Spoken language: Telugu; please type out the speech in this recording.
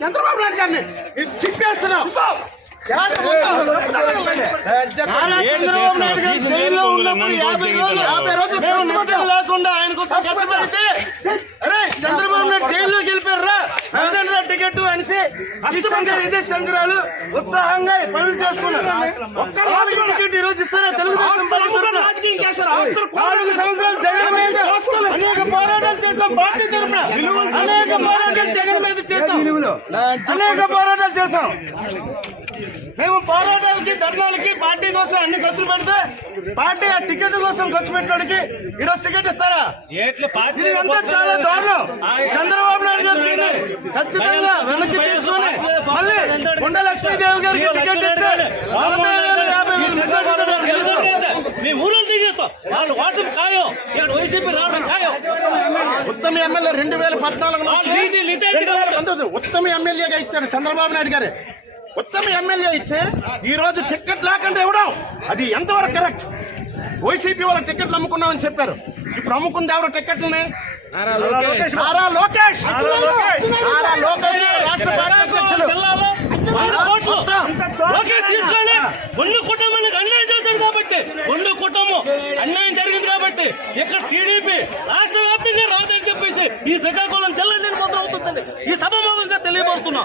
చంద్రబాబు నాయుడు గారిని చంద్రబాబు నాయుడు గారు జైల్లో ఉన్నప్పుడు యాభై రోజులు యాభై రోజులు మేము నిద్ర లేకుండా ఆయన కోసం కష్టపడితే అరే చంద్రబాబు నాయుడు వెళ్ళిపోయారా వెళ్తాండ్రా టికెట్ అనేసి ఇష్టంగా ఇదే శంకరాలు ఉత్సాహంగా పనులు చేసుకున్నారు ఒక్క టికెట్ ఈ రోజు ఇస్తారా తెలుగుదేశం పార్టీ తరపున? నాలుగు సంవత్సరాలు జగన్ మీద అనేక పార్టీ అనేక పోరాటాలు జగన్ మీద చేశాం. అనేక పోరాటాలు చేశాం. మేము పోరాటాలకి ధర్నాలకి పార్టీ కోసం అన్ని ఖర్చులు పెడితే పార్టీ ఆ టికెట్ కోసం ఖర్చు పెట్టడానికి ఈరోజు టికెట్ ఇస్తారా? ఇది అంతా చాలా దారుణం. చంద్రబాబు నాయుడు గారు దీన్ని ఖచ్చితంగా వెనక్కి తీసుకొని మళ్ళీ కొండ లక్ష్మీదేవి గారికి టికెట్ ఇస్తే నలభై వేలు యాభై వేలు మెజారిటీతో గెలుస్తాం. మీ ఊరు దిగేస్తాం వాళ్ళు ఓటమి ఖాయం. ఇక్కడ వైసీపీ ఉత్తమ ఎమ్మెల్యే రెండు వేల పద్నాలుగు. ఉత్తమ ఎమ్మెల్యేగా ఇచ్చాడు చంద్రబాబు నాయుడు గారు. ఉత్తమ ఎమ్మెల్యే ఇచ్చే ఈ రోజు టికెట్ లేకుండా ఇవ్వడం అది ఎంతవరకు కరెక్ట్? వైసీపీ వాళ్ళ టికెట్లు అమ్ముకున్నామని చెప్పారు. ఇప్పుడు అమ్ముకుంది ఎవరు టికెట్లని నారా లోకేష్. నారా లోకేష్. రాష్ట్ర పార్టీ అధ్యక్షులు. రెండు కుటుంబానికి అన్యాయం చేశాడు కాబట్టి. రెండు కుటుంబం అన్యాయం జరిగింది కాబట్టి. ఇక్కడ టీడీపీ రాష్ట్ర వ్యాప్తంగా ఈ శ్రీకాకుళం జిల్లా నేను మొదలవుతుందండి ఈ సభాముఖంగా తెలియపరుస్తున్నా